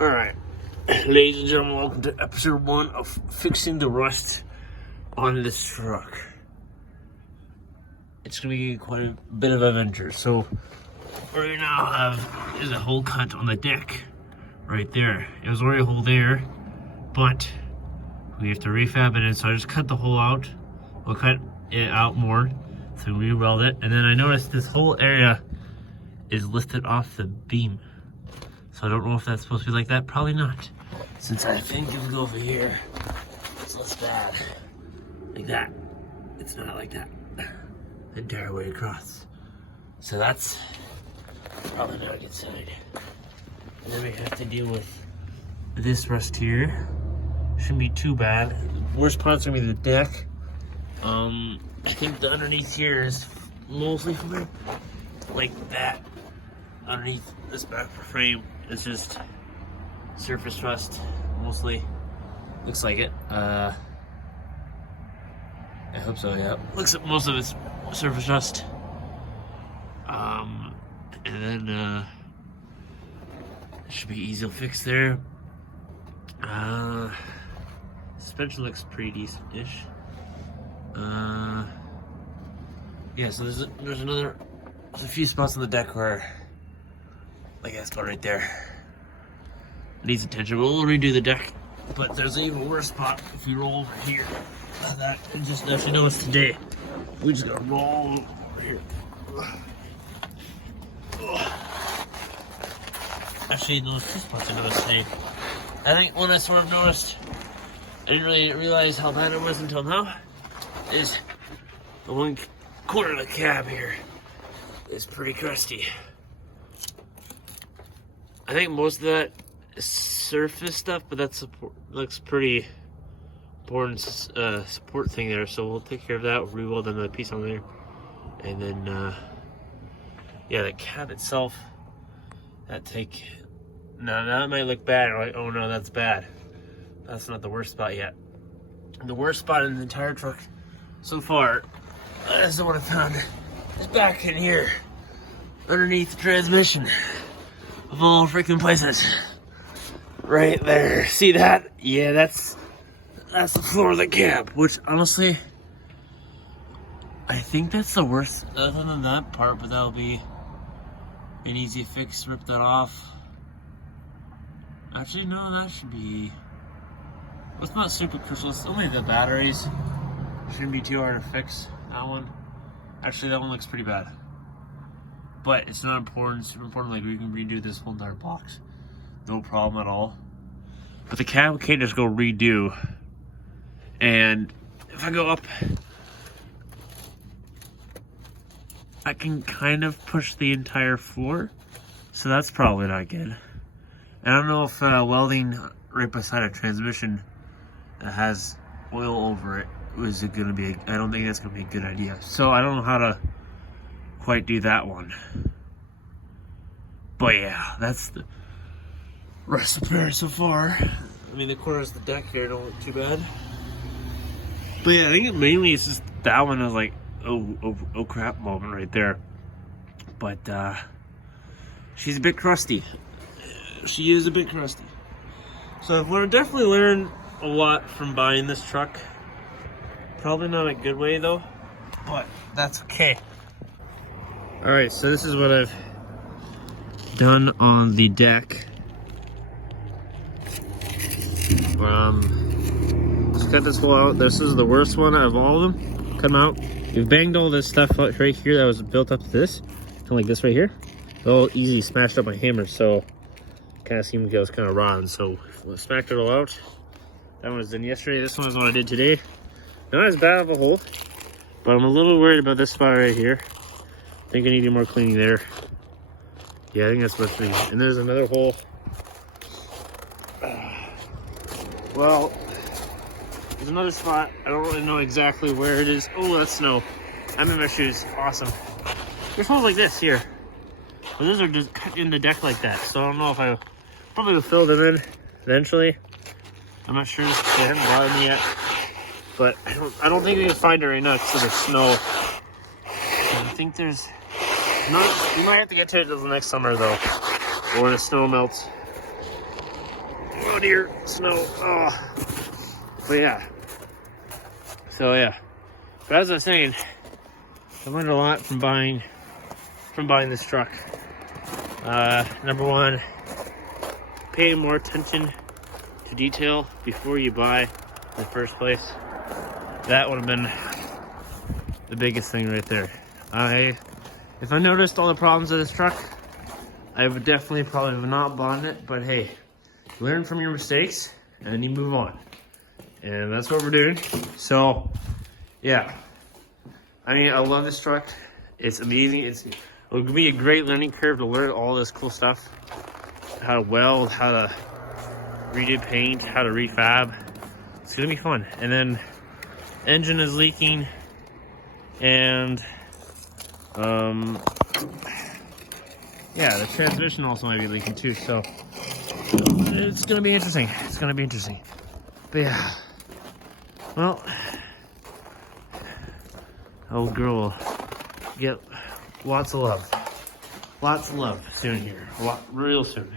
Alright, ladies and gentlemen, welcome to episode 1 of fixing the rust on this truck. It's going to be quite a bit of adventure. So, right now there's a hole cut on the deck right there. It was already a hole there, but we have to refab it in, so I just cut the hole out. We'll cut it out more, so we re-weld it. And then I noticed this whole area is lifted off the beam. So I don't know if that's supposed to be like that. Probably not. Since I think if we go over here, it's less bad. Like that. It's not like that. The entire way across. So that's probably not a good side. And then we have to deal with this rust here. Shouldn't be too bad. The worst part's gonna be the deck. I think the underneath here is mostly fine. Like that. Underneath this back frame is just surface rust, mostly. Looks like it. I hope so, yeah. Looks like most of it's surface rust. And then it should be easy to fix there. Suspension looks pretty decent-ish. Yeah, so there's a few spots on the deck where, like that spot right there, needs attention. We'll redo the deck, but there's an even worse spot if we roll over here. That I just actually noticed today. We just gotta roll over here. Actually, noticed two spots I noticed today. I think when I sort of noticed, I didn't really realize how bad it was until now, is the one corner of the cab here is pretty crusty. I think most of that is surface stuff, but that looks pretty important support thing there. So we'll take care of that. We'll re-weld another piece on there, and then yeah, the cab itself. Now that might look bad. Like, oh no, that's bad. That's not the worst spot yet. The worst spot in the entire truck so far, is the one I found. Is back in here, underneath the transmission. Of all freaking places. Right there. See that? Yeah, that's the floor of the cab. Which, honestly, I think that's the worst. Other than that part, but that'll be an easy fix. Rip that off. Actually, no, that should be... It's not super crucial. It's only the batteries. Shouldn't be too hard to fix. That one. Actually, that one looks pretty bad. But it's not important. Super important. Like, we can redo this whole entire box, no problem at all. But the cab can't just go redo. And if I go up, I can kind of push the entire floor, so that's probably not good. I don't know if welding right beside a transmission that has oil over it is gonna be. I don't think that's gonna be a good idea. So I don't know how to quite do that one, but yeah, that's the rest repair so far. I mean, the corners of the deck here don't look too bad, but yeah, I think mainly it's just that one is like oh crap moment right there. But she's a bit crusty. She is a bit crusty. So I've definitely learned a lot from buying this truck. Probably not a good way though, but that's okay. Alright, so this is what I've done on the deck. Just cut this hole out. This is the worst one out of all of them. Cut them out. We've banged all this stuff out right here that was built up to this. Kind of like this right here. It's all easily smashed up by hammer, so kind of seemed like it was kind of rotten. So we smacked it all out. That one was done yesterday. This one is what I did today. Not as bad of a hole, but I'm a little worried about this spot right here. I think I need more cleaning there. Yeah, I think that's supposed to be. And there's another hole. Well, there's another spot. I don't really know exactly where it is. Oh, that's snow. I'm in my shoes. Awesome. There's holes like this here. But those are just cut in the deck like that. So I don't know if I probably will fill them in eventually. I'm not sure. They haven't bothered me yet. But I don't think we can find it right now because of the snow. I think there's not. We might have to get to it until next summer though, or the snow melts. Oh dear, snow. Oh. But yeah. So yeah. But as I was saying, I learned a lot from buying this truck. Number one, pay more attention to detail before you buy in the first place. That would have been the biggest thing right there. If I noticed all the problems of this truck, I would definitely probably have not bought it, but hey, learn from your mistakes and then you move on. And that's what we're doing. So yeah, I mean, I love this truck. It's amazing. It'll be a great learning curve to learn all this cool stuff. How to weld, how to redo paint, how to refab. It's gonna be fun. And then engine is leaking, and yeah, the transmission also might be leaking too, so it's gonna be interesting. It's gonna be interesting. But yeah, well, old girl will get lots of love soon here, real soon.